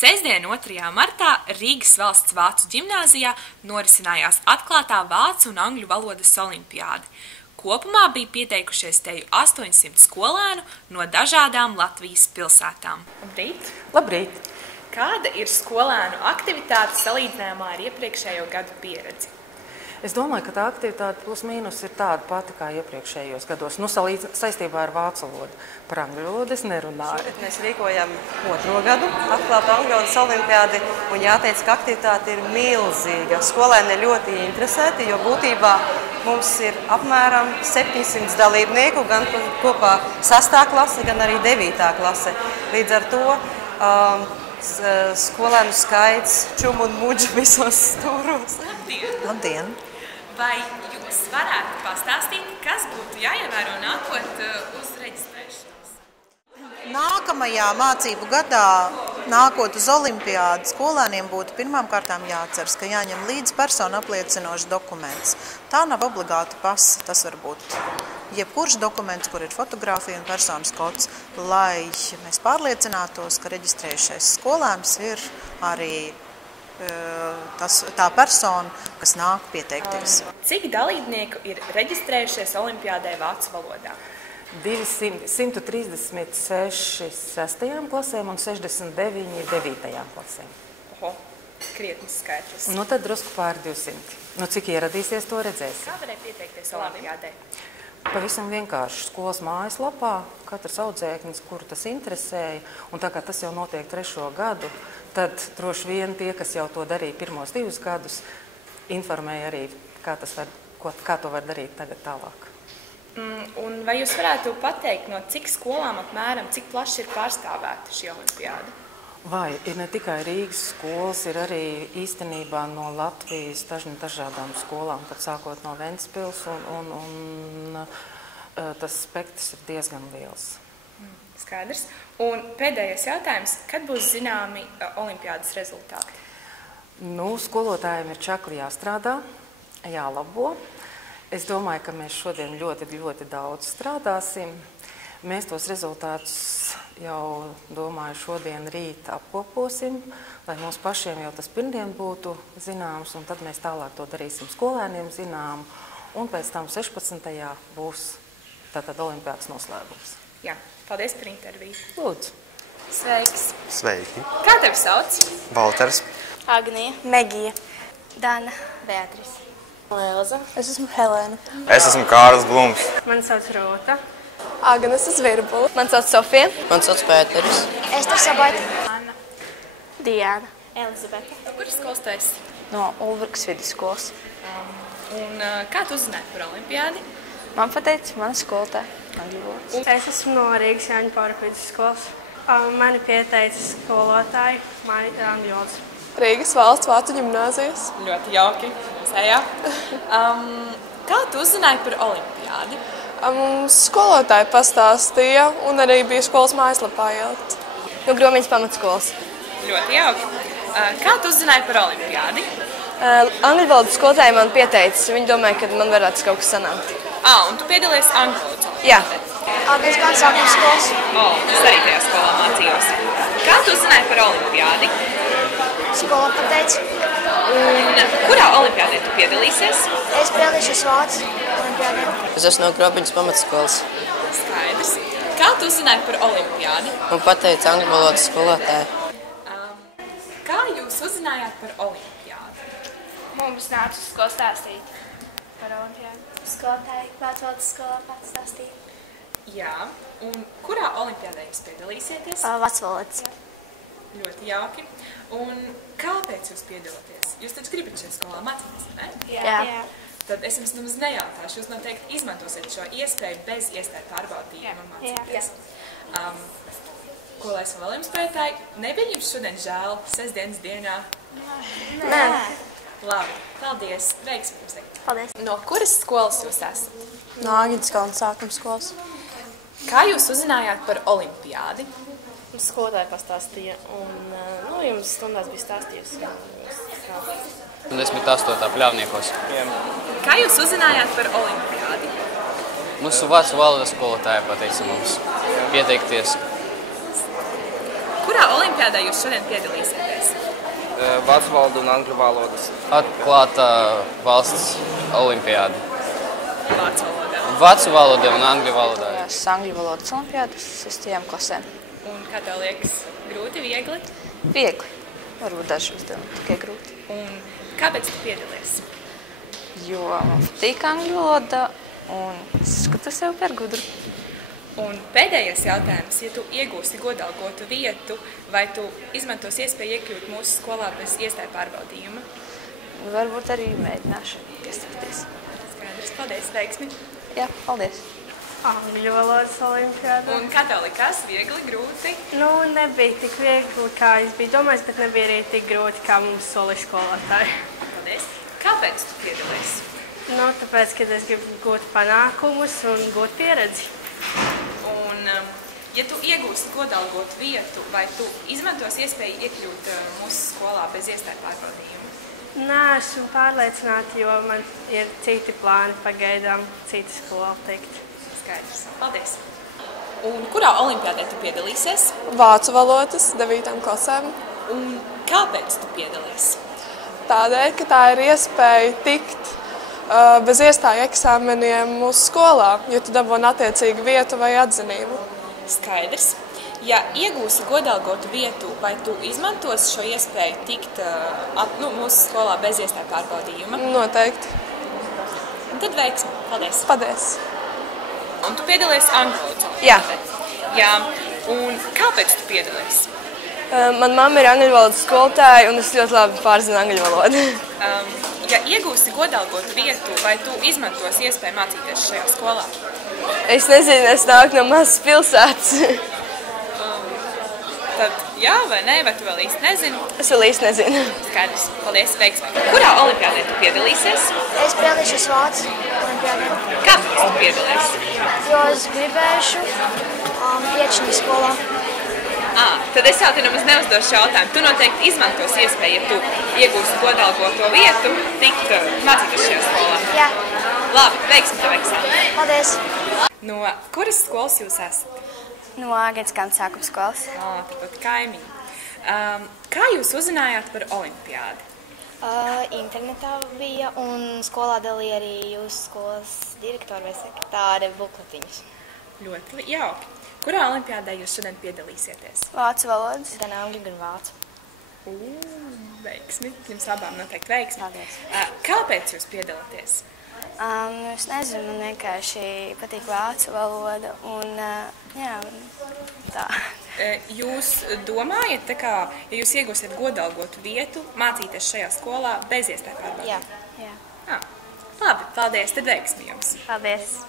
Sestdien, 2. martā Rīgas valsts vācu ģimnāzijā norisinājās atklātā vācu un angļu valodas olimpiāde. Kopumā bija pieteikušies teju 800 skolēnu no dažādām Latvijas pilsētām. Labrīt! Labrīt! Kāda ir skolēnu aktivitāte salīdzinājumā ar iepriekšējo gadu pieredzi? Es domāju, ka tā aktivitāte plus mīnus ir tāda pati kā iepriekšējos gados, saistībā ar vācu valodu. Par angļu valodu es nerunāju. Šogad mēs rīkojam 2. gadu atklātu angļu valodas olimpiādi, un jāteic, ka aktivitāte ir milzīga. Skolēni ir ļoti interesēti, jo būtībā mums ir apmēram 700 dalībnieku, gan kopā 6. klase, gan arī 9. klase. Līdz ar to skolēnu skaits čum un muģu visos stūros. Labdien! Labdien! Vai jūs varētu pastāstīt, kas būtu jāievēro nākot uz reģistrēšanos? Nākamajā mācību gadā, nākot uz olimpiādu, skolēniem būtu pirmām kārtām jāatceras, ka jāņem līdzi personu apliecinošs dokuments. Tā nav obligāti pasa, tas var būt jebkurš dokuments, kur ir fotogrāfija un personas kods, lai mēs pārliecinātos, ka reģistrējušais skolēns ir arī tā persona, kas nāk pieteikties. Cik dalībnieku ir reģistrējušies olimpiādē vācu valodā? 136 6. klasēm un 69 9. klasēm. Oho, krietnis skaitlis. Nu tad drusku pār 200. Nu cik ieradīsies, to redzēsim. Kā varēja pieteikties olimpiādē? Pavisam vienkārši skolas mājaslapā, katrs audzēknis, kuru tas interesēja, un tā kā tas jau notiek 3. gadu, tad droši vien tie, kas jau to darīja pirmos 2 gadus, informēja arī, kā to var darīt tagad tālāk. Un vai jūs varētu pateikt, no cik skolām apmēram, cik plaši ir pārstāvēta šī olimpiāda? Vai ir ne tikai Rīgas skolas, ir arī īstenībā no Latvijas dažādām skolām, pat sākot no Ventspils, un tas spektrs ir diezgan liels. Skaidrs. Un pēdējais jautājums, kad būs zināmi olimpiādas rezultāti? Nu, skolotājiem ir čakli jāstrādā, jālabo. Es domāju, ka mēs šodien ļoti, ļoti daudz strādāsim. Mēs tos rezultātus jau, domāju, šodien rīt apkoposim, lai mums pašiem jau tas pirmdien būtu zināms, un tad mēs tālāk to darīsim skolēniem zinām, un pēc tam 16. būs tātad olimpiādas noslēgums. Jā, paldies par interviju. Lūdzu. Sveiks. Sveiki. Kā tevi sauc? Valters. Agnija. Megija. Dana. Beatrice. Elza. Es esmu Helēna. Es esmu Kārlis Blums. Mani sauc Rota. Agnes Zvirbula. Man sauc Sofija. Man sauc Pēteris. Ester Sabaita. Anna. Diana. Elizabete. Kuras skolas tu esi? No Ulrikas vidusskolas. Un kā tu uzzināji par olimpiādi? Man pateica mana skolotāja. Es esmu no Rīgas Jāņa Pauraka vidusskolas. Mani pieteica skolotāji, mani angļu valodas. Rīgas valsts vācu ģimnāzijas. Ļoti jauki. Sējā. Kā tu uzzināji par olimpiādi? Skolotāji pastāstīja un arī bija skolas mājaslapā ielikt. No Gromiņas pamatskolas. Ļoti jauki. Kā tu uzzināji par olimpiādi? Angļu valodas skolotāji man pieteica. Viņi domāja, ka man varētu kaut kas sanākt. Un tu piedalies angļu valodas olimpiādē? Jā. Agnes gan sākuma skolas. Es arī tajā skolā mācījos. Kā tu uzzināji par olimpiādi? Skola pateica. Kurā olimpiādē tu piedalīsies? Es piedalīšos vācu olimpiādē. Es esmu no Grobiņas pamatskolas. Skaidrs. Kā tu uzzināji par olimpiādi? Man pateica angļu valodas skolotāja. Kā jūs uzzinājāt par olimpiādi? Mums nāca uz skolu stāstīt par olimpiādu. Skolotāji vācu valodas skolā pats stāstīja. Jā. Un kurā olimpiādē jūs piedalīsieties? Vācu valodas. Ļoti jauki. Un kāpēc jūs piedalāties? Jūs taču gribat šajā skolā mācīties, ne? Jā. Tad es jums nemaz nejautāšu. Jūs noteikti izmantosiet šo iespēju bez iespēju pārbaudījuma mācīties. Ko lai es vēl jums pētāju? Nebija jums šodien žēl sestdienas dienā? Nē. Labi, paldies. Veiksmi jums tagad. Paldies. No kuras skolas jūs esat? No Āģiņas sākuma skolas. Kā jūs uzzinājāt par olimpiādi? Skolotāji pastāstīja, un jums stundās bija stāstījusi. Un 8. pļāvniekos. Kā jūs uzzinājāt par olimpiādi? Mūsu vācu valodas skolotāja pateica mums pieteikties. kurā olimpiādā jūs šodien piedalīsieties? Vācu valodu un angļu valodas. Atklātā valsts olimpiāda. Vācu valodā. Vācu valoda un angļu valodā. Angļu valodas olimpiādas 6. klasē. Un kā tev liekas, grūti, viegli? Viegli. Varbūt daži uzdevumi tikai grūti. Un kāpēc tu piedalies? Jo man patīk angļu valoda un es skatu sev par gudru. Un pēdējais jautājums, ja tu iegūsi godalgotu vietu, vai tu izmantos iespēju iekļūt mūsu skolā bez iestāju pārbaudījuma? Varbūt arī mēģināšu iestāties. Skaidrs, paldies, veiksmi. Jā, paldies. Angļu valodas olimpiāda. Un kā tev likās, viegli, grūti? Nu, nebija tik viegli, kā es biju domājis, bet nebija arī tik grūti, kā mums solīja skolotāji. Paldies. Kāpēc tu piedalies? Nu, tāpēc, ka es gribu gūt panākumus un gūt pieredzi. Un, ja tu iegūsi godalgotu vietu, vai tu izmantos iespēju iekļūt mūsu skolā bez iestāju pārbaudījuma? Nē, esmu pārliecināta, jo man ir citi plāni pagaidām, cita skola teikt. Skaidrs. Paldies. Un kurā olimpiādē tu piedalīsies? Vācu valodas 9. klasēm. Un kāpēc tu piedalies? Tādēļ, ka tā ir iespēja tikt bez iestāju eksāmeniem mūsu skolā, jo tu dabūni attiecīgu vietu vai atzinību. Skaidrs. Ja iegūsi godalgotu vietu, vai tu izmantos šo iespēju tikt mūsu skolā bez iestāju pārbaudījuma? Noteikti. Un tad veiksmi. Paldies. Paldies. Un tu piedalies angļu valodā? Jā. Jā. Un kāpēc tu piedalies? Man mamma ir angļu valodas skolotāja un es ļoti labi pārzinu angļu valodu. Ja iegūsi godalgotu vietu, vai tu izmantos iespēju mācīties šajā skolā? Es nezinu, es nāku no mazas pilsētas. Tad jā vai nē, vai tu vēl īsti nezini? Es vēl īsti nezinu. Skaidrs. Paldies, veiksmi. Kurā olimpiādē tu piedalīsies? Es piedalīšos Vācu olimpiādē. Kāpēc tu piedalies? Jo es gribēšu Piečņu skolā. Tad es jau te nemaz neuzdošu jautājumu. Tu noteikti izmantos iespēju, ja tu iegūsi godalgoto vietu, tikt mācīties šajā skolā. Jā. Labi, veiksmi tev eksāmenā. Paldies. No kuras skolas jūs esat? No Agenskalna sākuma skolas. Tāpat kaimiņi. Kā jūs uzzinājāt par olimpiādi? Internetā bija un skolā dalīja arī jūsu skolas direktori vai sekretāri bukletiņus. Ļoti jauki. Kurā olimpiādē jūs šodien piedalīsieties? Vācu valodas. Gan angļu, gan vācu. Veiksmi. Jums abām noteikti veiksmi. Paldies. Kāpēc jūs piedalāties? Es nezinu, man vienkārši patīk vācu valoda un jā, tā. Jūs domājat, ja jūs iegūsiet godalgotu vietu, mācīties šajā skolā bez iestāju pārbaudījuma? Jā. Labi, paldies, tad veiksmi jums. Paldies.